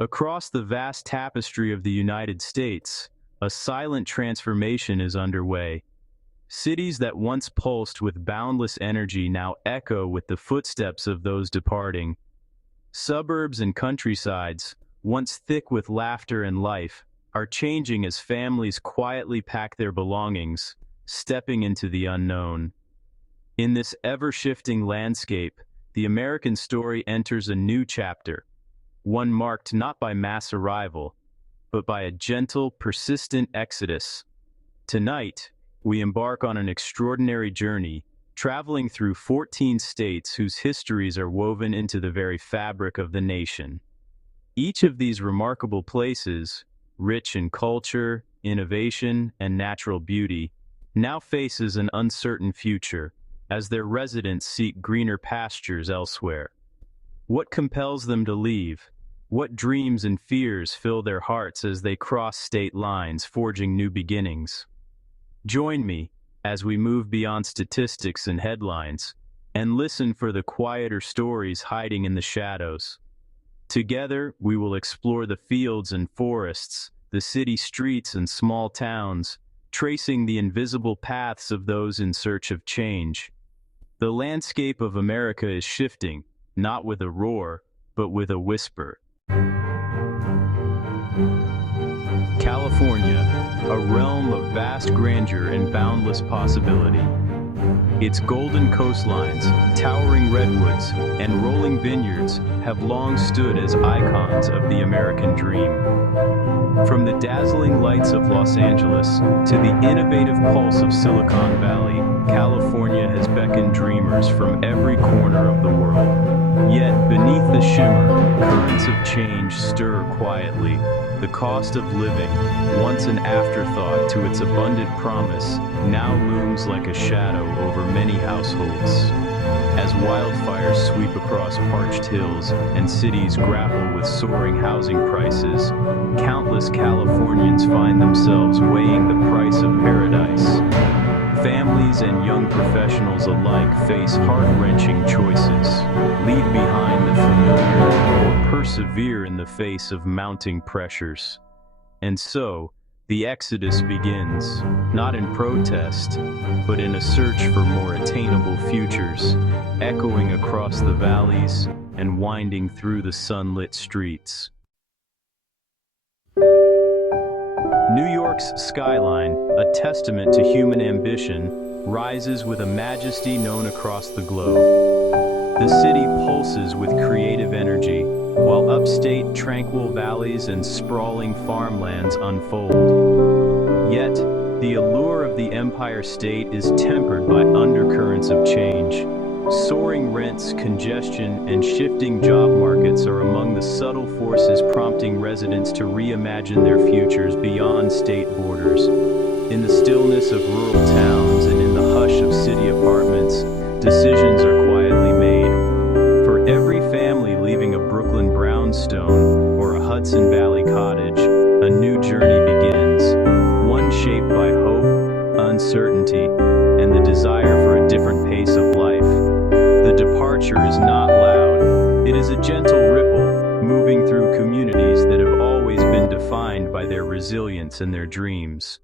Across the vast tapestry of the United States, a silent transformation is underway. Cities that once pulsed with boundless energy now echo with the footsteps of those departing. Suburbs and countrysides, once thick with laughter and life, are changing as families quietly pack their belongings, stepping into the unknown. In this ever-shifting landscape, the American story enters a new chapter, one marked not by mass arrival, but by a gentle, persistent exodus. Tonight, we embark on an extraordinary journey, traveling through 14 states whose histories are woven into the very fabric of the nation. Each of these remarkable places, rich in culture, innovation, and natural beauty, now faces an uncertain future, as their residents seek greener pastures elsewhere. What compels them to leave? What dreams and fears fill their hearts as they cross state lines, forging new beginnings? Join me as we move beyond statistics and headlines and listen for the quieter stories hiding in the shadows. Together, we will explore the fields and forests, the city streets and small towns, tracing the invisible paths of those in search of change. The landscape of America is shifting, not with a roar, but with a whisper. California, a realm of vast grandeur and boundless possibility. Its golden coastlines, towering redwoods, and rolling vineyards have long stood as icons of the American dream. From the dazzling lights of Los Angeles to the innovative pulse of Silicon Valley, California has beckoned dreamers from every corner of the world. Yet, beneath the shimmer, currents of change stir quietly. The cost of living, once an afterthought to its abundant promise, now looms like a shadow over many households. As wildfires sweep across parched hills and cities grapple with soaring housing prices, countless Californians find themselves weighing the price of paradise. Families and young professionals alike face heart-wrenching choices: leave behind the familiar or persevere in the face of mounting pressures. And so, the exodus begins, not in protest, but in a search for more attainable futures, echoing across the valleys and winding through the sunlit streets. New York's skyline, a testament to human ambition, rises with a majesty known across the globe. The city pulses with creative energy, while upstate tranquil valleys and sprawling farmlands unfold. Yet, the allure of the Empire State is tempered by undercurrents of change. Soaring rents, congestion, and shifting job markets are among the subtle forces prompting residents to reimagine their futures beyond state borders. In the stillness of rural towns and in the hush of city apartments, decisions are quietly made. For every family leaving a Brooklyn brownstone or a Hudson Valley cottage, a new journey begins, one shaped by hope, uncertainty, and the desire for a different pace of life. The departure is not loud. It is a gentle ripple, moving through communities that have always been defined by their resilience and their dreams.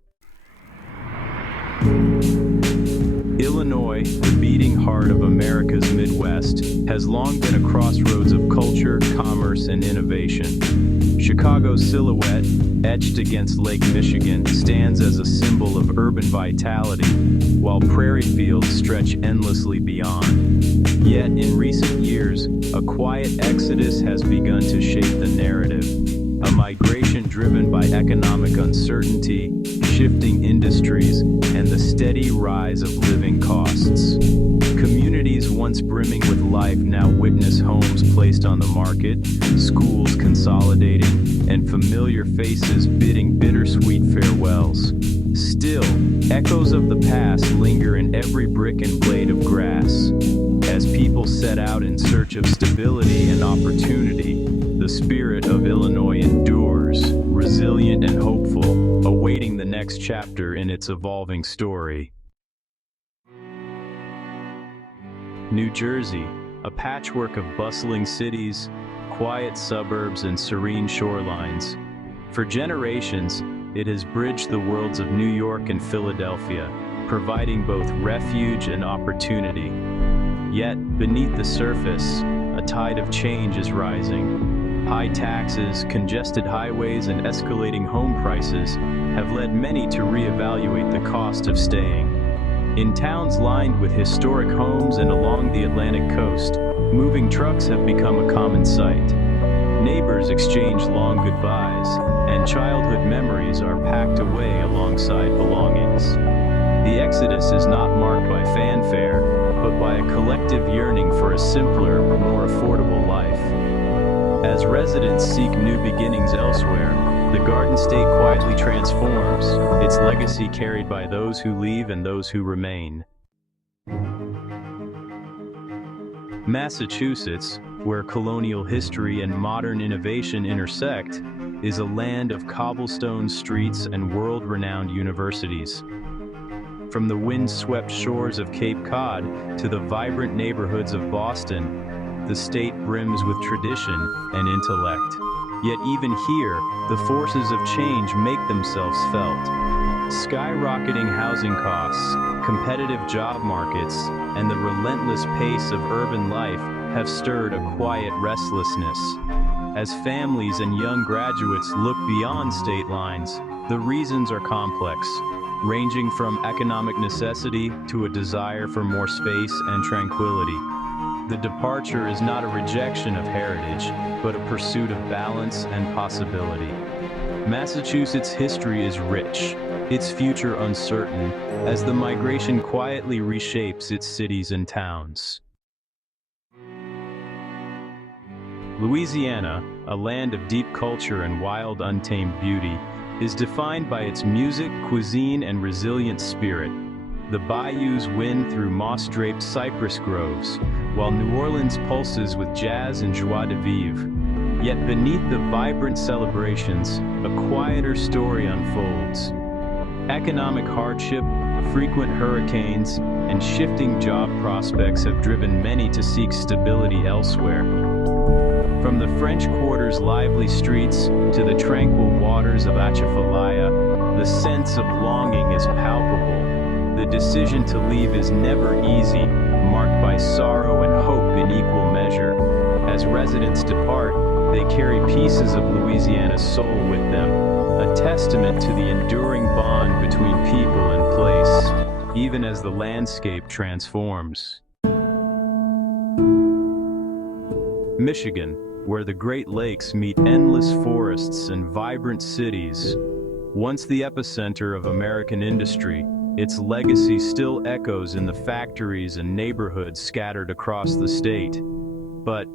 Illinois, the beating heart of America's Midwest, has long been a crossroads of culture, commerce, and innovation. Chicago's silhouette, etched against Lake Michigan, stands as a symbol of urban vitality, while prairie fields stretch endlessly beyond. Yet, in recent years, a quiet exodus has begun to shape the narrative. A migration driven by economic uncertainty, shifting industries, and the steady rise of living costs. Communities once brimming with life now witness homes placed on the market, schools consolidating, and familiar faces bidding bittersweet farewells. Still, echoes of the past linger in every brick and blade of grass. As people set out in search of stability and opportunity, the spirit of Illinois endures, resilient and hopeful, awaiting the next chapter in its evolving story. New Jersey, a patchwork of bustling cities, quiet suburbs, and serene shorelines. For generations, it has bridged the worlds of New York and Philadelphia, providing both refuge and opportunity. Yet, beneath the surface, a tide of change is rising. High taxes, congested highways, and escalating home prices have led many to reevaluate the cost of staying. In towns lined with historic homes and along the Atlantic coast, moving trucks have become a common sight. Neighbors exchange long goodbyes, and childhood memories are packed away alongside belongings. The exodus is not marked by fanfare, but by a collective yearning for a simpler, more affordable life. As residents seek new beginnings elsewhere, the Garden State quietly transforms, its legacy carried by those who leave and those who remain. Massachusetts, where colonial history and modern innovation intersect, is a land of cobblestone streets and world-renowned universities. From the wind-swept shores of Cape Cod to the vibrant neighborhoods of Boston, the state brims with tradition and intellect. Yet even here, the forces of change make themselves felt. Skyrocketing housing costs, competitive job markets, and the relentless pace of urban life have stirred a quiet restlessness. As families and young graduates look beyond state lines, the reasons are complex, ranging from economic necessity to a desire for more space and tranquility. The departure is not a rejection of heritage, but a pursuit of balance and possibility. Massachusetts' history is rich, its future uncertain, as the migration quietly reshapes its cities and towns. Louisiana, a land of deep culture and wild, untamed beauty, is defined by its music, cuisine, and resilient spirit. The bayous wind through moss-draped cypress groves, while New Orleans pulses with jazz and joie de vivre. Yet beneath the vibrant celebrations, a quieter story unfolds. Economic hardship, frequent hurricanes, and shifting job prospects have driven many to seek stability elsewhere. From the French Quarter's lively streets to the tranquil waters of Atchafalaya, the sense of longing is palpable. The decision to leave is never easy, marked by sorrow and hope in equal measure. As residents depart, they carry pieces of Louisiana's soul with them, a testament to the enduring bond between people and place, even as the landscape transforms. Michigan, where the Great Lakes meet endless forests and vibrant cities. Once the epicenter of American industry, its legacy still echoes in the factories and neighborhoods scattered across the state. But,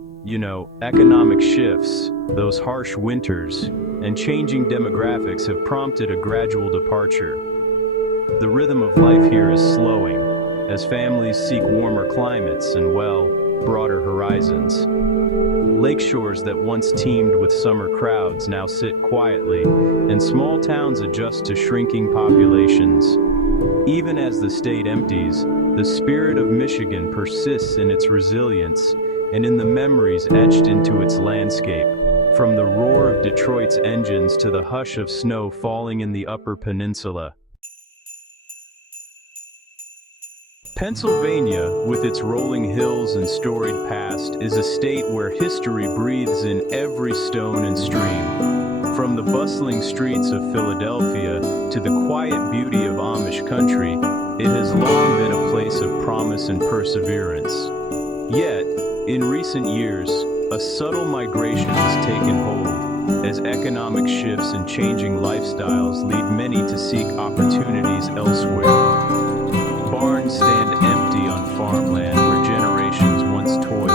economic shifts, those harsh winters, and changing demographics have prompted a gradual departure. The rhythm of life here is slowing, as families seek warmer climates and, broader horizons. Lakeshores that once teemed with summer crowds now sit quietly, and small towns adjust to shrinking populations. Even as the state empties, the spirit of Michigan persists in its resilience and in the memories etched into its landscape, from the roar of Detroit's engines to the hush of snow falling in the Upper Peninsula. Pennsylvania, with its rolling hills and storied past, is a state where history breathes in every stone and stream. From the bustling streets of Philadelphia to the quiet beauty of Amish country, it has long been a place of promise and perseverance. Yet, in recent years, a subtle migration has taken hold, as economic shifts and changing lifestyles lead many to seek opportunities elsewhere. Barns stand empty on farmland where generations once toiled,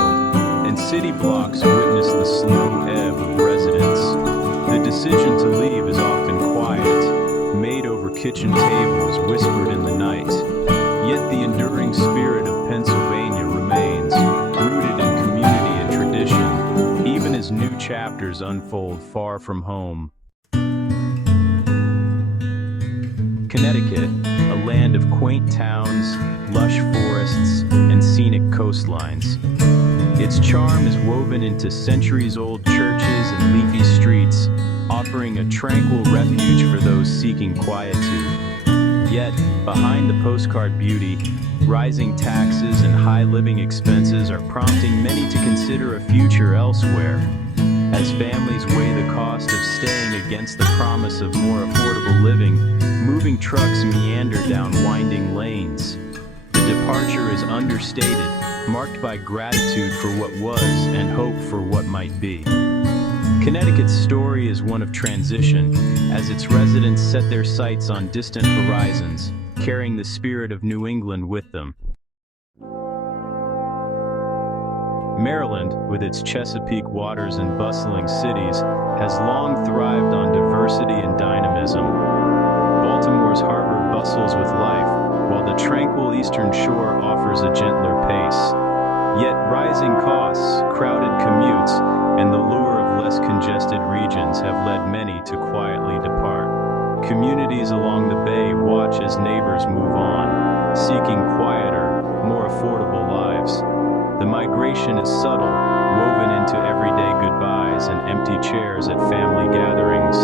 and city blocks witness the slow ebb of residents. The decision to leave is often quiet, made over kitchen tables, whispered in the night. Yet the enduring spirit of Pennsylvania remains, rooted in community and tradition, even as new chapters unfold far from home. Connecticut, a land of quaint towns, lush forests, and scenic coastlines. Its charm is woven into centuries-old churches and leafy streets, offering a tranquil refuge for those seeking quietude. Yet, behind the postcard beauty, rising taxes and high living expenses are prompting many to consider a future elsewhere. As families weigh the cost of staying against the promise of more affordable living, moving trucks meander down winding lanes. The departure is understated, marked by gratitude for what was and hope for what might be. Connecticut's story is one of transition, as its residents set their sights on distant horizons, carrying the spirit of New England with them. Maryland, with its Chesapeake waters and bustling cities, has long thrived on diversity and dynamism. Baltimore's harbor bustles with life, while the tranquil eastern shore offers a gentler pace. Yet rising costs, crowded commutes, and the lure of less congested regions have led many to quietly depart. Communities along the bay watch as neighbors move on, seeking quieter, more affordable lives. The migration is subtle, woven into everyday goodbyes and empty chairs at family gatherings.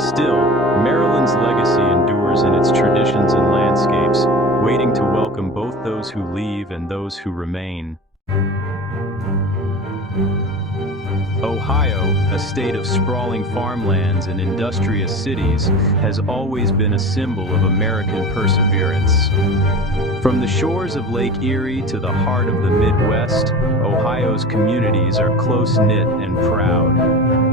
Still, Maryland's legacy endures in its traditions and landscapes, waiting to welcome both those who leave and those who remain. Ohio, a state of sprawling farmlands and industrious cities, has always been a symbol of American perseverance. From the shores of Lake Erie to the heart of the Midwest, Ohio's communities are close-knit and proud.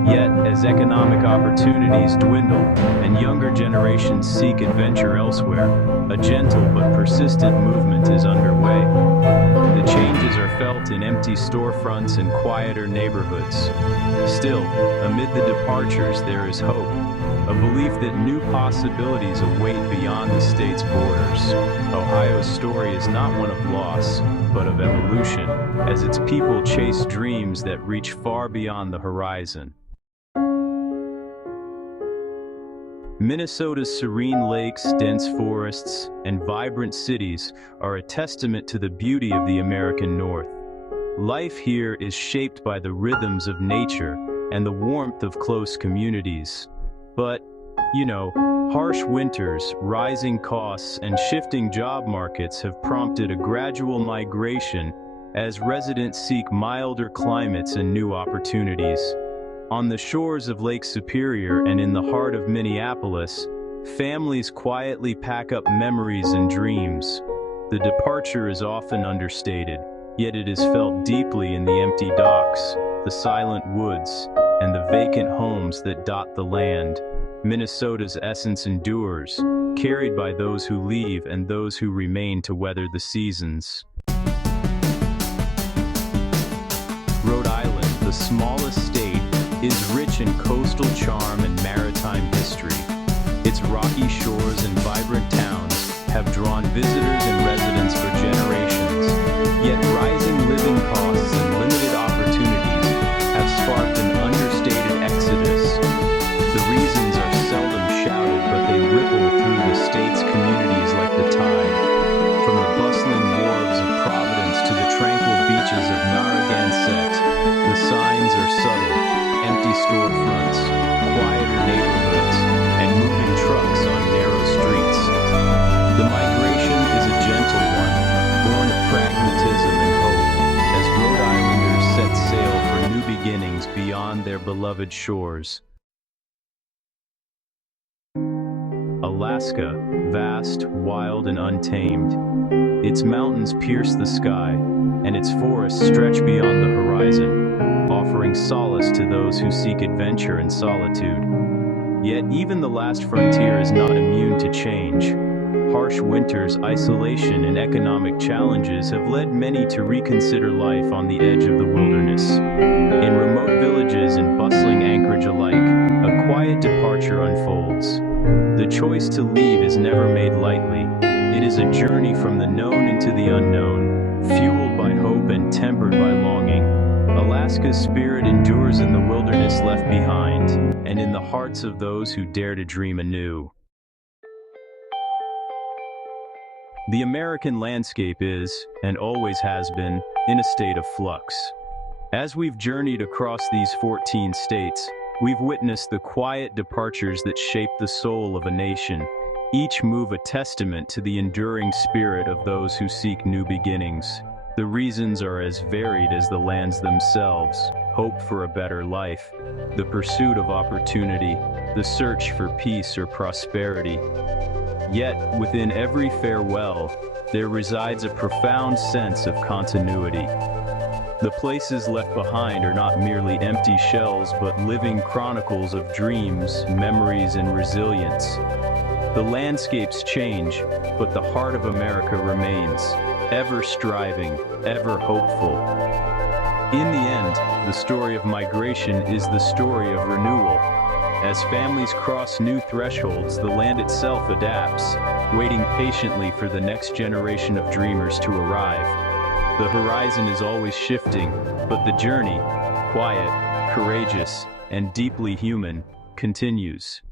Yet, as economic opportunities dwindle and younger generations seek adventure elsewhere, a gentle but persistent movement is underway. The changes are felt in empty storefronts and quieter neighborhoods. Still, amid the departures there is hope, a belief that new possibilities await beyond the state's borders. Ohio's story is not one of loss, but of evolution, as its people chase dreams that reach far beyond the horizon. Minnesota's serene lakes, dense forests, and vibrant cities are a testament to the beauty of the American North. Life here is shaped by the rhythms of nature and the warmth of close communities. But, harsh winters, rising costs, and shifting job markets have prompted a gradual migration as residents seek milder climates and new opportunities. On the shores of Lake Superior and in the heart of Minneapolis, families quietly pack up memories and dreams. The departure is often understated, yet it is felt deeply in the empty docks, the silent woods, and the vacant homes that dot the land. Minnesota's essence endures, carried by those who leave and those who remain to weather the seasons. Rhode Island, the smallest state, is rich in coastal charm and maritime history. Its rocky shores and vibrant towns have drawn visitors and residents for generations. Yet rising living costs and limited opportunities have sparked an understated exodus. The reasons are seldom shouted, but they ripple through the state's communities like the tide. From the bustling wharves of Providence to the tranquil beaches of Narragansett, the signs are subtle. Empty storefronts, quieter neighborhoods, and moving trucks on narrow streets. The migration is a gentle one, born of pragmatism and hope, as Rhode Islanders set sail for new beginnings beyond their beloved shores. Alaska, vast, wild, and untamed. Its mountains pierce the sky, and its forests stretch beyond the horizon, offering solace to those who seek adventure and solitude. Yet even the last frontier is not immune to change. Harsh winters, isolation, and economic challenges have led many to reconsider life on the edge of the wilderness. In remote villages and bustling Anchorage alike, a quiet departure unfolds. The choice to leave is never made lightly. It is a journey from the known into the unknown, fueled by hope and tempered by longing. Alaska's spirit endures in the wilderness left behind, and in the hearts of those who dare to dream anew. The American landscape is, and always has been, in a state of flux. As we've journeyed across these 14 states, we've witnessed the quiet departures that shape the soul of a nation, each move a testament to the enduring spirit of those who seek new beginnings. The reasons are as varied as the lands themselves: hope for a better life, the pursuit of opportunity, the search for peace or prosperity. Yet, within every farewell, there resides a profound sense of continuity. The places left behind are not merely empty shells, but living chronicles of dreams, memories, and resilience. The landscapes change, but the heart of America remains, ever striving, ever hopeful. In the end, the story of migration is the story of renewal. As families cross new thresholds, the land itself adapts, waiting patiently for the next generation of dreamers to arrive. The horizon is always shifting, but the journey, quiet, courageous, and deeply human, continues.